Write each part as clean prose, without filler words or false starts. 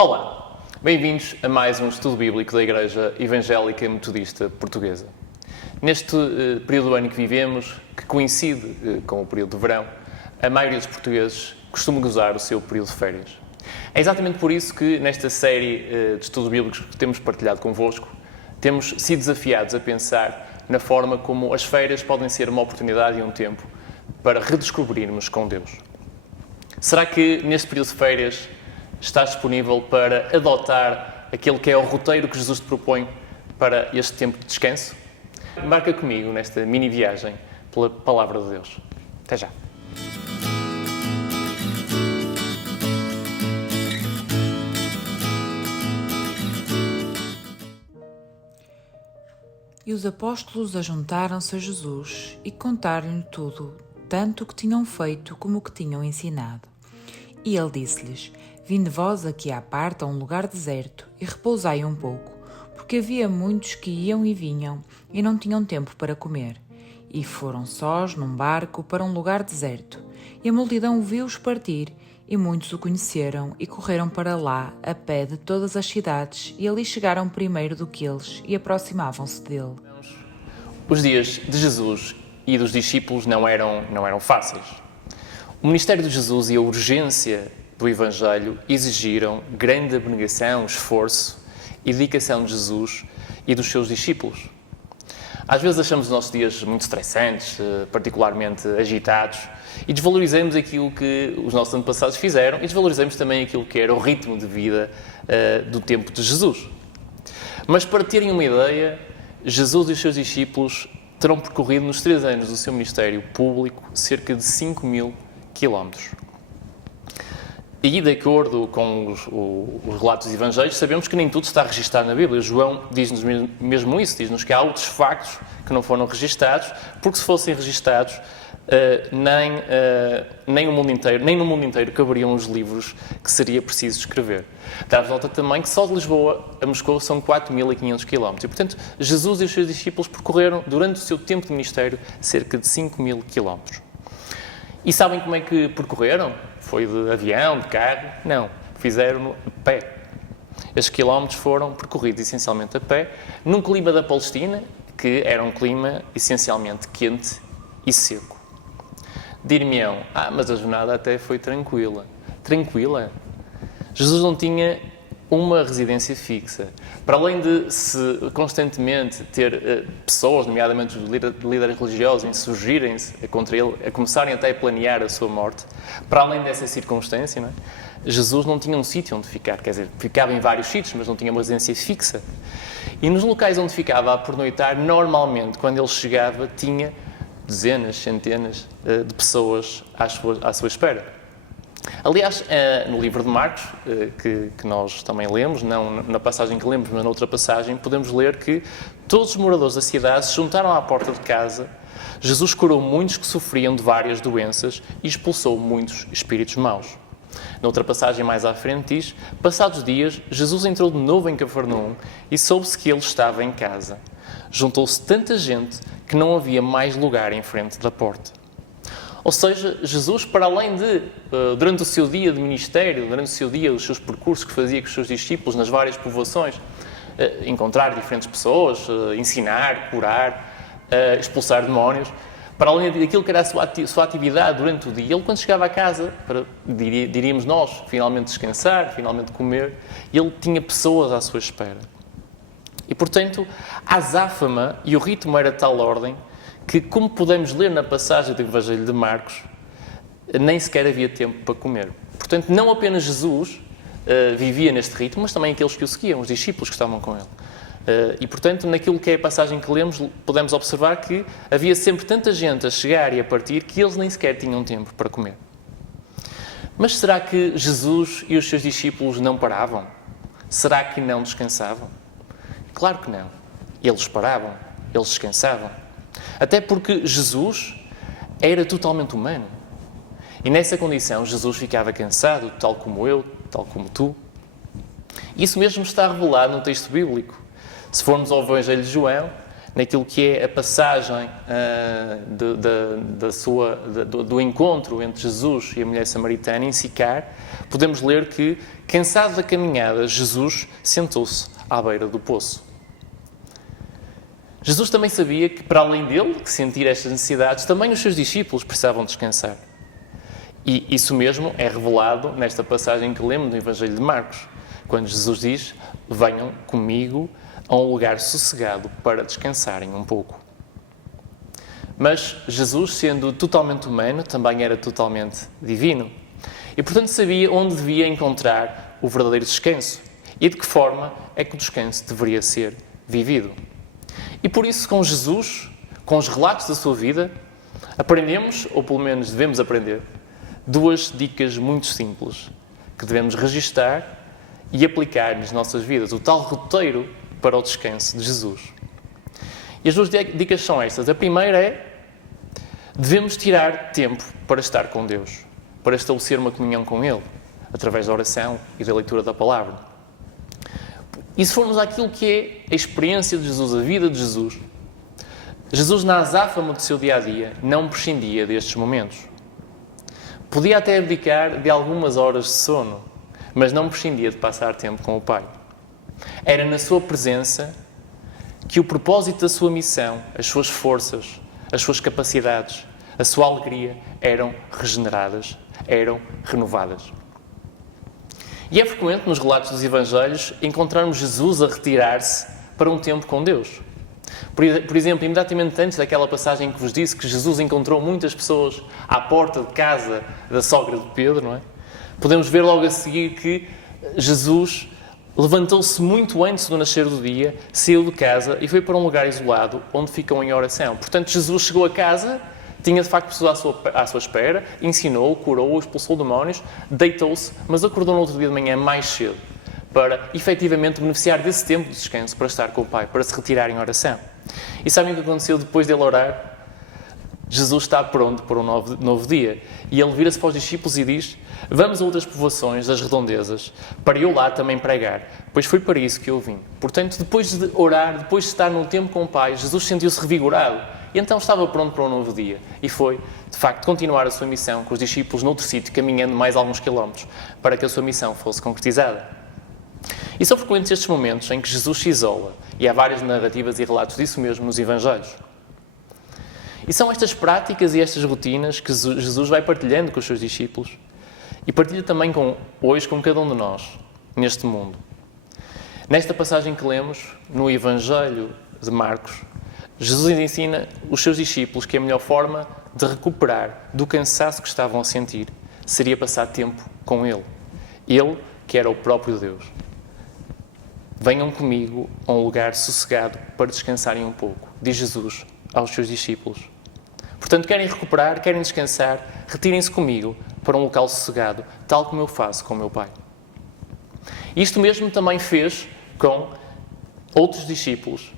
Olá, bem-vindos a mais um estudo bíblico da Igreja Evangélica Metodista Portuguesa. Neste período do ano que vivemos, que coincide com o período de verão, a maioria dos portugueses costuma gozar o seu período de férias. É exatamente por isso que nesta série de estudos bíblicos que temos partilhado convosco, temos sido desafiados a pensar na forma como as férias podem ser uma oportunidade e um tempo para redescobrirmos com Deus. Será que neste período de férias estás disponível para adotar aquele que é o roteiro que Jesus te propõe para este tempo de descanso? Embarca comigo nesta mini viagem pela Palavra de Deus. Até já! E os apóstolos ajuntaram-se a Jesus e contaram-lhe tudo, tanto o que tinham feito como o que tinham ensinado. E ele disse-lhes: Vinde vós aqui à parte a um lugar deserto e repousai um pouco, porque havia muitos que iam e vinham e não tinham tempo para comer. E foram sós num barco para um lugar deserto. E a multidão viu-os partir, e muitos o conheceram e correram para lá a pé de todas as cidades, e ali chegaram primeiro do que eles e aproximavam-se dele. Os dias de Jesus e dos discípulos não eram fáceis. O ministério de Jesus e a urgência do Evangelho exigiram grande abnegação, esforço e dedicação de Jesus e dos seus discípulos. Às vezes achamos os nossos dias muito estressantes, particularmente agitados, e desvalorizamos aquilo que os nossos antepassados fizeram e desvalorizamos também aquilo que era o ritmo de vida do tempo de Jesus. Mas para terem uma ideia, Jesus e os seus discípulos terão percorrido nos 3 anos do seu ministério público cerca de 5.000 quilómetros. E, de acordo com os relatos dos Evangelhos, sabemos que nem tudo está registado na Bíblia. João diz-nos mesmo isso, diz-nos que há outros factos que não foram registados, porque se fossem registados, nem no mundo inteiro caberiam os livros que seria preciso escrever. Dá-vos nota também que só de Lisboa a Moscou são 4.500 km. E, portanto, Jesus e os seus discípulos percorreram, durante o seu tempo de ministério, cerca de 5.000 km. E sabem como é que percorreram? Foi de avião, de carro? Não. Fizeram-no a pé. Estes quilómetros foram percorridos essencialmente a pé, num clima da Palestina, que era um clima essencialmente quente e seco. Dir-me-ão, mas a jornada até foi tranquila. Tranquila? Jesus não tinha uma residência fixa. Para além de se constantemente ter pessoas, nomeadamente os líderes religiosos, insurgirem-se contra ele, a começarem até a planear a sua morte, para além dessa circunstância, não é? Jesus não tinha um sítio onde ficar, quer dizer, ficava em vários sítios, mas não tinha uma residência fixa. E nos locais onde ficava a pernoitar, normalmente, quando ele chegava, tinha dezenas, centenas de pessoas à sua espera. Aliás, no livro de Marcos, que nós também lemos, não na passagem que lemos, mas noutra passagem, podemos ler que todos os moradores da cidade se juntaram à porta de casa. Jesus curou muitos que sofriam de várias doenças e expulsou muitos espíritos maus. Noutra passagem mais à frente diz: passados dias, Jesus entrou de novo em Cafarnaum e soube-se que ele estava em casa. Juntou-se tanta gente que não havia mais lugar em frente da porta. Ou seja, Jesus, para além de, durante o seu dia de ministério, durante o seu dia, os seus percursos que fazia com os seus discípulos nas várias povoações, encontrar diferentes pessoas, ensinar, curar, expulsar demónios, para além daquilo que era a sua atividade durante o dia, ele, quando chegava a casa, diríamos nós, finalmente descansar, finalmente comer, ele tinha pessoas à sua espera. E, portanto, a azáfama e o ritmo era de tal ordem que, como podemos ler na passagem do Evangelho de Marcos, nem sequer havia tempo para comer. Portanto, não apenas Jesus vivia neste ritmo, mas também aqueles que o seguiam, os discípulos que estavam com ele. E, portanto, naquilo que é a passagem que lemos, podemos observar que havia sempre tanta gente a chegar e a partir que eles nem sequer tinham tempo para comer. Mas será que Jesus e os seus discípulos não paravam? Será que não descansavam? Claro que não. Eles paravam, eles descansavam. Até porque Jesus era totalmente humano. E nessa condição, Jesus ficava cansado, tal como eu, tal como tu. Isso mesmo está revelado no texto bíblico. Se formos ao Evangelho de João, naquilo que é a passagem do encontro entre Jesus e a mulher samaritana, em Sicar, podemos ler que, cansado da caminhada, Jesus sentou-se à beira do poço. Jesus também sabia que, para além dele, que sentir estas necessidades, também os seus discípulos precisavam descansar. E isso mesmo é revelado nesta passagem que lemos no Evangelho de Marcos, quando Jesus diz: venham comigo a um lugar sossegado para descansarem um pouco. Mas Jesus, sendo totalmente humano, também era totalmente divino. E, portanto, sabia onde devia encontrar o verdadeiro descanso e de que forma é que o descanso deveria ser vivido. E por isso, com Jesus, com os relatos da sua vida, aprendemos, ou pelo menos devemos aprender, duas dicas muito simples que devemos registar e aplicar nas nossas vidas, o tal roteiro para o descanso de Jesus. E as duas dicas são estas. A primeira é: devemos tirar tempo para estar com Deus, para estabelecer uma comunhão com Ele, através da oração e da leitura da palavra. E se formos àquilo que é a experiência de Jesus, a vida de Jesus, Jesus, na azáfama do seu dia-a-dia, não prescindia destes momentos. Podia até abdicar de algumas horas de sono, mas não prescindia de passar tempo com o Pai. Era na sua presença que o propósito da sua missão, as suas forças, as suas capacidades, a sua alegria eram regeneradas, eram renovadas. E é frequente nos relatos dos Evangelhos encontrarmos Jesus a retirar-se para um tempo com Deus. Por exemplo, imediatamente antes daquela passagem que vos disse que Jesus encontrou muitas pessoas à porta de casa da sogra de Pedro, não é? Podemos ver logo a seguir que Jesus levantou-se muito antes do nascer do dia, saiu de casa e foi para um lugar isolado onde ficou em oração. Portanto, Jesus chegou a casa, tinha de facto pessoas à sua espera, ensinou, curou, expulsou demónios, deitou-se, mas acordou no outro dia de manhã mais cedo para efetivamente beneficiar desse tempo de descanso para estar com o Pai, para se retirar em oração. E sabem o que aconteceu depois dele orar? Jesus está pronto para um novo dia. E ele vira-se para os discípulos e diz: vamos a outras povoações das redondezas, para eu lá também pregar, pois foi para isso que eu vim. Portanto, depois de orar, depois de estar num tempo com o Pai, Jesus sentiu-se revigorado e então estava pronto para um novo dia. E foi, de facto, continuar a sua missão com os discípulos noutro sítio, caminhando mais alguns quilómetros, para que a sua missão fosse concretizada. E são frequentes estes momentos em que Jesus se isola, e há várias narrativas e relatos disso mesmo nos Evangelhos. E são estas práticas e estas rotinas que Jesus vai partilhando com os seus discípulos e partilha também hoje com cada um de nós, neste mundo. Nesta passagem que lemos, no Evangelho de Marcos, Jesus ensina os seus discípulos que a melhor forma de recuperar do cansaço que estavam a sentir seria passar tempo com Ele. Ele, que era o próprio Deus. Venham comigo a um lugar sossegado para descansarem um pouco, diz Jesus aos seus discípulos. Portanto, querem recuperar, querem descansar, retirem-se comigo para um local sossegado, tal como eu faço com o meu Pai. Isto mesmo também fez com outros discípulos,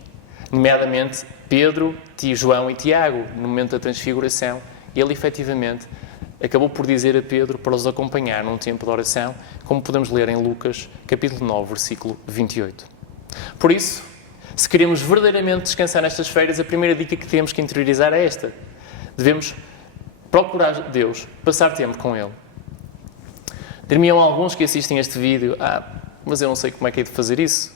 nomeadamente Pedro, João e Tiago, no momento da transfiguração. Ele, efetivamente, acabou por dizer a Pedro para os acompanhar num tempo de oração, como podemos ler em Lucas, capítulo 9, versículo 28. Por isso, se queremos verdadeiramente descansar nestas férias, a primeira dica que temos que interiorizar é esta. Devemos procurar Deus, passar tempo com Ele. Dir-me-ão alguns que assistem a este vídeo: mas eu não sei como é que é de fazer isso.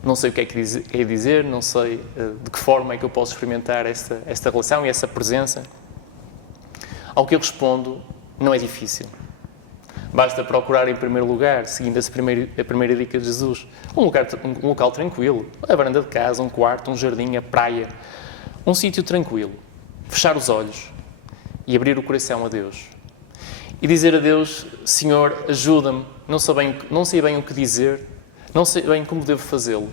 Não sei o que é que é dizer, não sei de que forma é que eu posso experimentar esta relação e essa presença. Ao que eu respondo: não é difícil. Basta procurar em primeiro lugar, seguindo a primeira dica de Jesus, um local tranquilo, a varanda de casa, um quarto, um jardim, a praia, um sítio tranquilo. Fechar os olhos e abrir o coração a Deus. E dizer a Deus: Senhor, ajuda-me, não sei bem o que dizer, não sei bem como devo fazê-lo,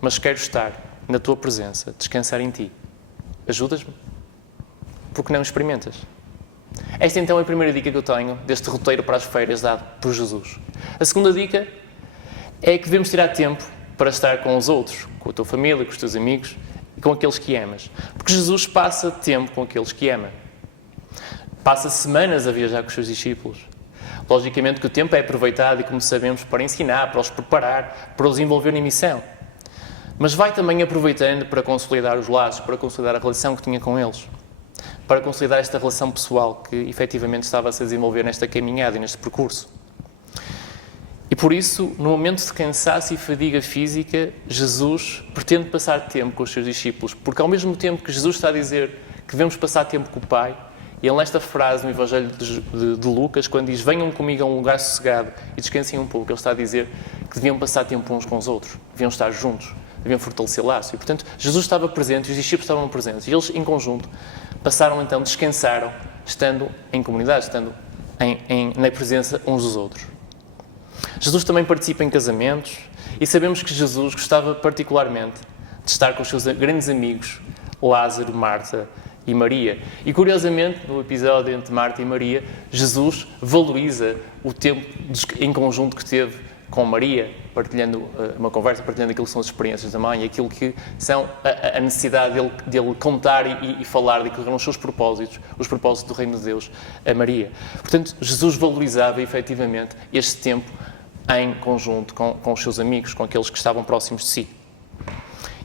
mas quero estar na Tua presença, descansar em Ti. Ajudas-me? Porque não experimentas? Esta então é a primeira dica que eu tenho deste roteiro para as férias dado por Jesus. A segunda dica é que devemos tirar tempo para estar com os outros, com a tua família, com os teus amigos e com aqueles que amas. Porque Jesus passa tempo com aqueles que ama. Passa semanas a viajar com os seus discípulos. Logicamente que o tempo é aproveitado e, como sabemos, para ensinar, para os preparar, para os envolver em missão. Mas vai também aproveitando para consolidar os laços, para consolidar a relação que tinha com eles, para consolidar esta relação pessoal que efetivamente estava a se desenvolver nesta caminhada e neste percurso. E por isso, no momento de cansaço e fadiga física, Jesus pretende passar tempo com os seus discípulos, porque ao mesmo tempo que Jesus está a dizer que devemos passar tempo com o Pai, e ele nesta frase no Evangelho de Lucas, quando diz venham comigo a um lugar sossegado e descansem um pouco, ele está a dizer que deviam passar tempo uns com os outros, deviam estar juntos, deviam fortalecer laços. E portanto, Jesus estava presente e os discípulos estavam presentes, e eles em conjunto passaram então, descansaram, estando em comunidade, estando na presença uns dos outros. Jesus também participa em casamentos e sabemos que Jesus gostava particularmente de estar com os seus grandes amigos Lázaro, Marta e Maria. E curiosamente, no episódio entre Marta e Maria, Jesus valoriza o tempo em conjunto que teve com Maria, partilhando uma conversa, partilhando aquilo que são as experiências da mãe, aquilo que são a necessidade dele contar e falar daquilo que eram os seus propósitos, os propósitos do Reino de Deus a Maria. Portanto, Jesus valorizava efetivamente este tempo em conjunto com os seus amigos, com aqueles que estavam próximos de si.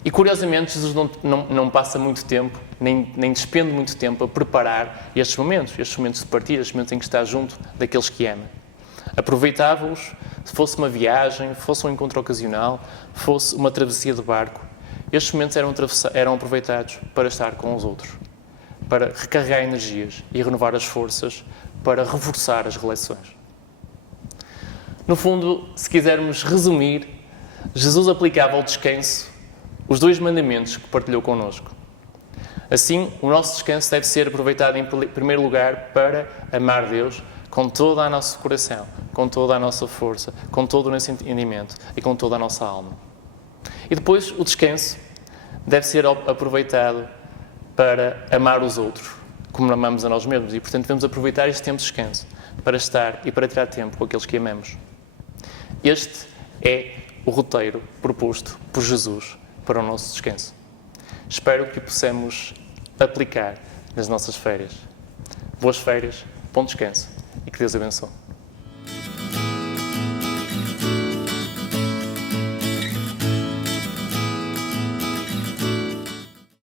E curiosamente, Jesus não passa muito tempo, nem despende muito tempo a preparar estes momentos de partilha, estes momentos em que está junto daqueles que ama. Aproveitava-os, se fosse uma viagem, fosse um encontro ocasional, fosse uma travessia de barco. Estes momentos eram aproveitados para estar com os outros, para recarregar energias e renovar as forças, para reforçar as relações. No fundo, se quisermos resumir, Jesus aplicava ao descanso os 2 mandamentos que partilhou connosco. Assim, o nosso descanso deve ser aproveitado em primeiro lugar para amar Deus com todo o nosso coração, com toda a nossa força, com todo o nosso entendimento e com toda a nossa alma. E depois, o descanso deve ser aproveitado para amar os outros, como amamos a nós mesmos. E, portanto, devemos aproveitar este tempo de descanso para estar e para tirar tempo com aqueles que amamos. Este é o roteiro proposto por Jesus para o nosso descanso. Espero que o possamos aplicar nas nossas férias. Boas férias, bom descanso e que Deus abençoe.